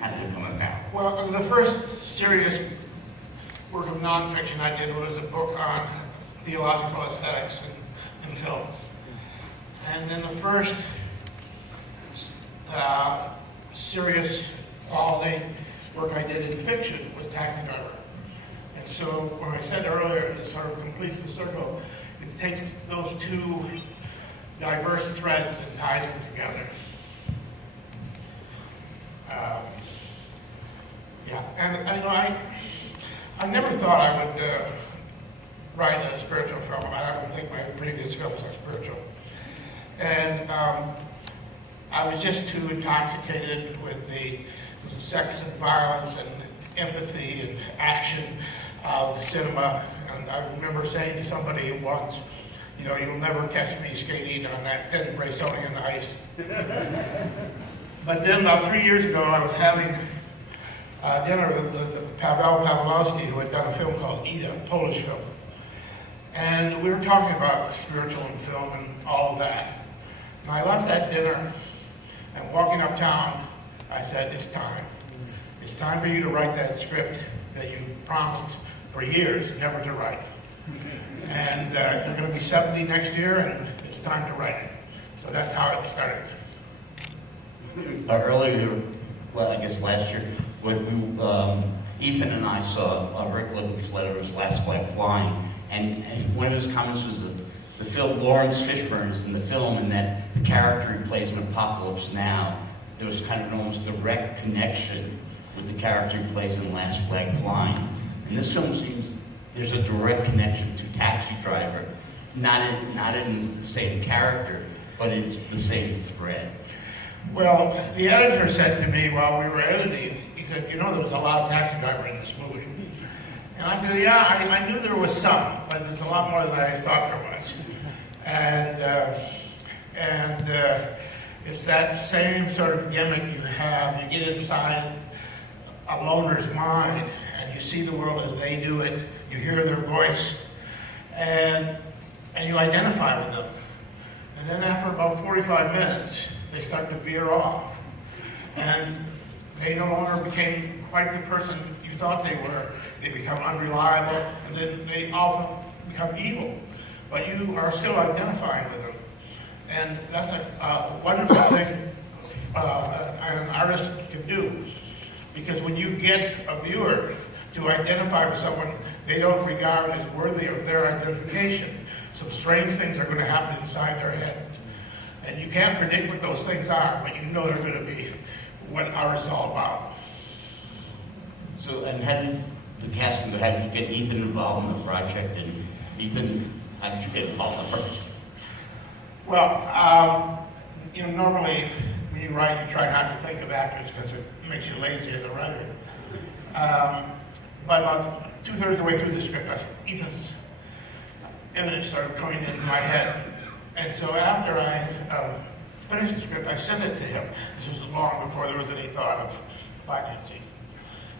How did it come about? Well, the first serious work of nonfiction I did was a book on theological aesthetics in film. And then the first serious quality work I did in fiction was Taxi Driver. And so when I said earlier it sort of completes the circle, it takes those two diverse threads and ties them together. Yeah, and I never thought I would write a spiritual film. I don't think my previous films are spiritual. And I was just too intoxicated with the sex and violence and empathy and action of cinema. And I remember saying to somebody once, you know, you'll never catch me skating on that thin Braconian ice. But then about 3 years ago, I was having dinner with Paweł Pawlowski, who had done a film called Ida, a Polish film. And we were talking about the spiritual in film and all of that. And I left that dinner, and walking uptown, I said, it's time. It's time for you to write that script that you promised for years never to write. And you're going to be 70 next year, and it's time to write it. So that's how it started. Earlier, well, I guess last year, when Ethan and I saw Rick Lippman's letter, his Last Flag Flying, and one of his comments was that the film Lawrence Fishburne is in the film, and that the character he plays in Apocalypse Now, there was kind of an almost direct connection with the character he plays in Last Flag Flying. And this film seems there's a direct connection to Taxi Driver, not in the same character, but it's the same thread. Well, the editor said to me while we were editing, he said, you know, there was a lot of Taxi Driver in this movie. And I said, yeah, I knew there was some, but there's a lot more than I thought there was. And it's that same sort of gimmick you have. You get inside a loner's mind, and you see the world as they do it. You hear their voice, and you identify with them. And then after about 45 minutes, they start to veer off. And they no longer became quite the person you thought they were. They become unreliable, and then they often become evil. But you are still identifying with them. And that's a wonderful thing an artist can do. Because when you get a viewer to identify with someone they don't regard as worthy of their identification, some strange things are going to happen inside their head. And you can't predict what those things are, but you know they're going to be what art is all about. So, and how did the casting, how did you get Ethan involved in the project? And Ethan, how did you get involved in the project? Well, you know, normally when you write, you try not to think of actors because it makes you lazy as a writer. But about 2/3 of the way through the script, Ethan's image started coming into my head. And so after I finished the script, I sent it to him. This was long before there was any thought of financing.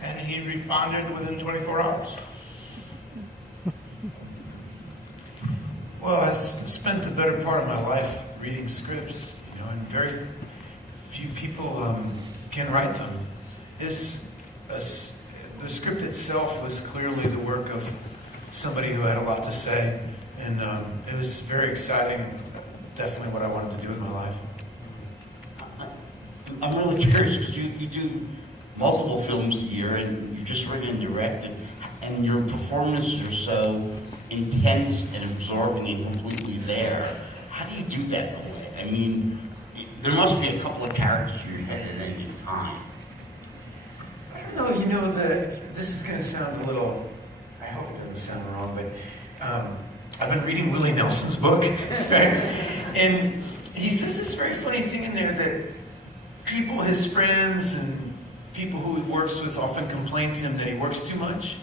And he responded within 24 hours. Well, I spent the better part of my life reading scripts, you know, and very few people can write them. The script itself was clearly the work of somebody who had a lot to say, and it was very exciting, definitely what I wanted to do with my life. I'm really curious because you do multiple films a year, and you've just written and directed, and your performances are so intense and absorbing and completely there. How do you do that in a way? I mean, there must be a couple of characters in your head at any time. I don't know, you know, this is going to sound a little, I hope it doesn't sound wrong, but I've been reading Willie Nelson's book, and he says this very funny thing in there that people, his friends and people who he works with often complain to him that he works too much,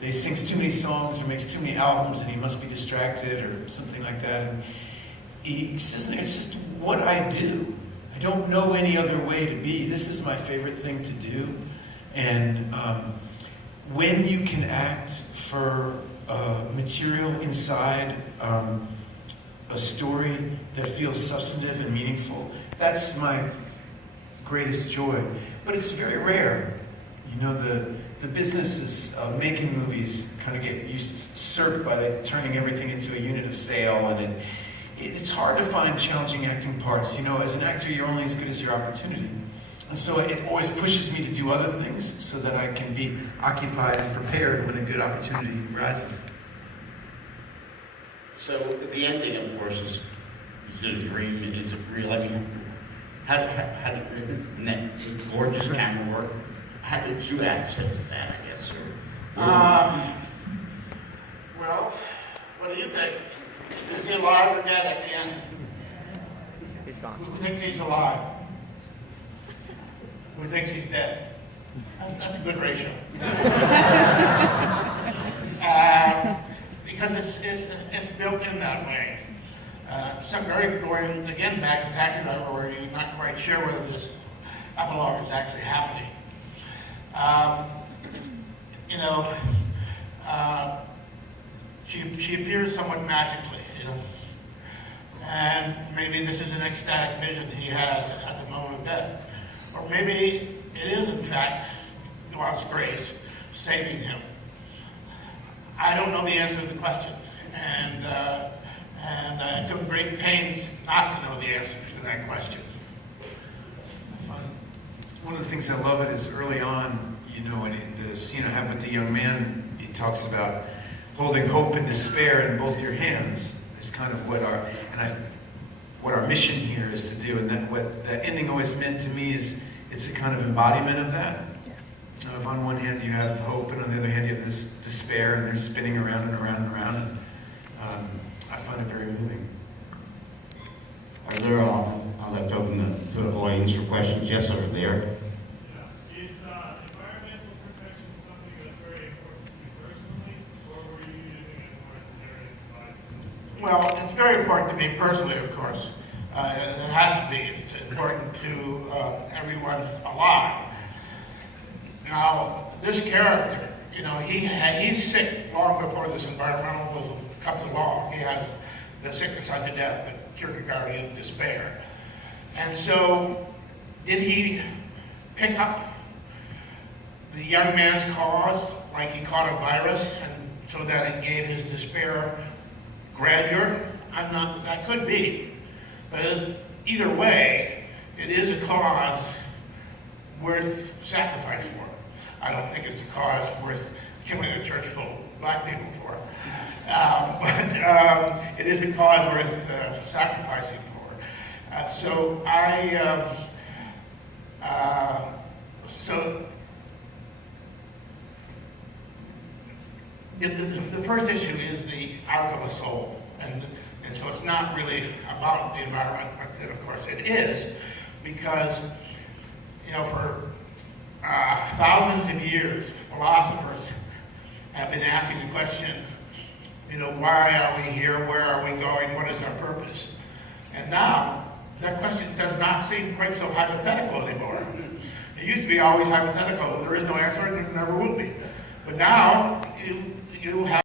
that he sings too many songs or makes too many albums and he must be distracted or something like that. And he says, it's just what I do. I don't know any other way to be. This is my favorite thing to do. And when you can act for material inside a story that feels substantive and meaningful, that's my greatest joy. but it's very rare. You know, the businesses of making movies kind of get usurped by turning everything into a unit of sale, and it's hard to find challenging acting parts. You know, as an actor, you're only as good as your opportunity. And so it always pushes me to do other things so that I can be occupied and prepared when a good opportunity rises. So the ending, of course, is it a dream? Is it real? I mean, how did that gorgeous camera work? How did you access that, I guess? Well, what do you think? Is he alive or dead at the end? He's gone. Who thinks he's alive? Who thinks he's dead? That's a good ratio. Because it's built in that way. Some very going again back to Taxi Driver, where you're not quite sure whether this epilogue is actually happening. You know, she appears somewhat magically, you know, and maybe this is an ecstatic vision he has at the moment of death, or maybe it is in fact God's grace saving him. I don't know the answer to the question, and I took great pains not to know the answer to that question. One of the things I love it is early on, you know, and the scene I have with the young man, he talks about holding hope and despair in both your hands is kind of what our mission here is to do, and that what the ending always meant to me is it's a kind of embodiment of that. On one hand you have hope, and on the other hand you have this despair, and they're spinning around and around and around, and I find it very moving. Are there, I'd like to open to the audience for questions. Yes, over there. Yeah. Is environmental protection something that's very important to you personally, or were you using it more as a narrative device? Well, it's very important to me personally, of course. It has to be. It's important to everyone alive. Now, this character, you know, he's sick long before this environmentalism comes along. He has the sickness unto death, the Kierkegaardian despair. And so, did he pick up the young man's cause like he caught a virus, and so that it gave his despair grandeur? That could be. But either way, it is a cause worth sacrifice for. I don't think it's a cause worth killing a church full of black people for. But it is a cause worth sacrificing for. So the first issue is the arc of a soul. And so it's not really about the environment, but of course it is, because, you know, for thousands of years, philosophers have been asking the question, you know, why are we here? Where are we going? What is our purpose? And now, that question does not seem quite so hypothetical anymore. It used to be always hypothetical. There is no answer, and there never will be. But now, you have